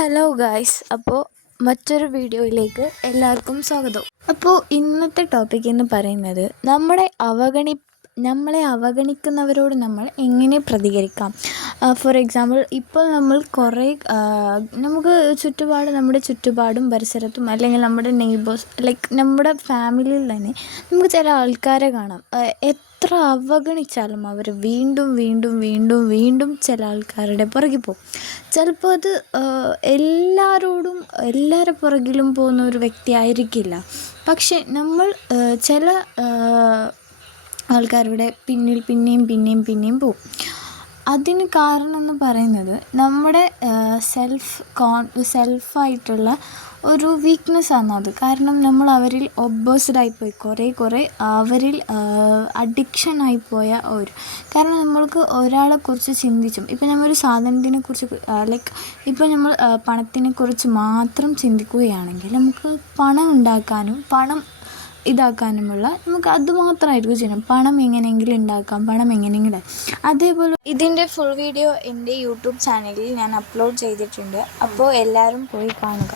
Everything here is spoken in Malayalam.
ഹലോ ഗായ്സ്, അപ്പോൾ മറ്റൊരു വീഡിയോയിലേക്ക് എല്ലാവർക്കും സ്വാഗതം. അപ്പോൾ ഇന്നത്തെ ടോപ്പിക് എന്ന് പറയുന്നത് നമ്മളെ അവഗണിക്കുന്നവരോട് നമ്മൾ എങ്ങനെ പ്രതികരിക്കാം. ഫോർ എക്സാമ്പിൾ, ഇപ്പോൾ നമ്മൾ കുറേ നമുക്ക് നമ്മുടെ ചുറ്റുപാടും പരിസരത്തും അല്ലെങ്കിൽ നമ്മുടെ നെയ്ബേഴ്സ് നമ്മുടെ ഫാമിലിയിൽ തന്നെ നമുക്ക് ചില ആൾക്കാരെ കാണാം. എത്ര അവഗണിച്ചാലും അവർ വീണ്ടും വീണ്ടും വീണ്ടും വീണ്ടും ചില ആൾക്കാരുടെ പുറകിൽ പോകും. ചിലപ്പോൾ അത് എല്ലാവരുടെ പുറകിലും പോകുന്ന ഒരു വ്യക്തി ആയിരിക്കില്ല. പക്ഷെ നമ്മൾ ചില ആൾക്കാരുടെ പിന്നിൽ പിന്നെയും പോകും. അതിന് കാരണം എന്ന് പറയുന്നത് നമ്മുടെ സെൽഫായിട്ടുള്ള ഒരു വീക്ക്നെസ്സാണ് അത്. കാരണം നമ്മൾ അവരിൽ ഒബ്സസ്ഡായിപ്പോയി, കുറേ അവരിൽ അഡിക്ഷനായിപ്പോയ കാരണം നമ്മൾക്ക് ഒരാളെക്കുറിച്ച് ചിന്തിച്ചും, ഇപ്പം നമ്മളൊരു സാധനത്തിനെക്കുറിച്ച് ഇപ്പോൾ നമ്മൾ പണത്തിനെക്കുറിച്ച് മാത്രം ചിന്തിക്കുകയാണെങ്കിൽ നമുക്ക് പണം ഉണ്ടാക്കാനും ഇതാക്കാനുമുള്ള നമുക്ക് അതുമാത്രമായിരിക്കും ചെയ്യണം. പണം എങ്ങനെയെങ്കിലും ഉണ്ടാക്കാം, പണം എങ്ങനെയെങ്കിലും. അതേപോലെ ഇതിൻ്റെ ഫുൾ വീഡിയോ എൻ്റെ യൂട്യൂബ് ചാനലിൽ ഞാൻ അപ്ലോഡ് ചെയ്തിട്ടുണ്ട്. അപ്പോൾ എല്ലാവരും പോയി കാണുക.